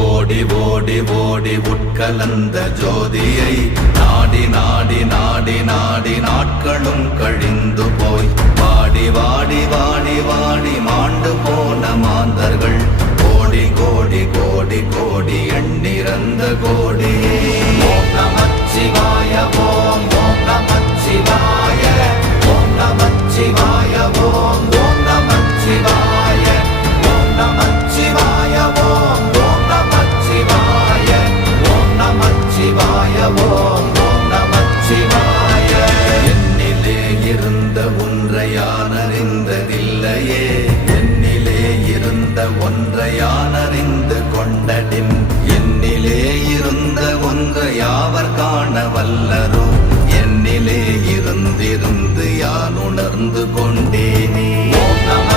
ஓடி ஓடி ஓடி உட்கலந்த ஜோதியை நாடி நாடி நாடி நாடி நாட்களும் கழிந்து போய் வாடி வாடி வாடி வாடி மாண்டு போன மாந்தர்கள் கோடி கோடி கோடி கோடி எண்ணிறந்த கோடி. ஓம் நமச்சிவாய ஓம் ஓம் நமச்சிவாய ஓம் நமச்சிவாய ஓம் ஓம் நமச்சிவாய ஓம் நமச்சிவாய ஓம் ஓம் நமச்சிவாய ஓம் நமச்சிவாய ஓம் ஓம் நமச்சிவாய. என்னிலே இருந்த ஒன்றை யான் அறிந்ததில்லையே, என்னிலே இருந்த ஒன்றை யான் அறிந்து கொண்டடின், என்னிலே இருந்த ஒன்றை யாவர் காண வல்லரோ, என்னிலே இருந்திருந்து யான் உணர்ந்து கொண்டேனே. ஓம் நம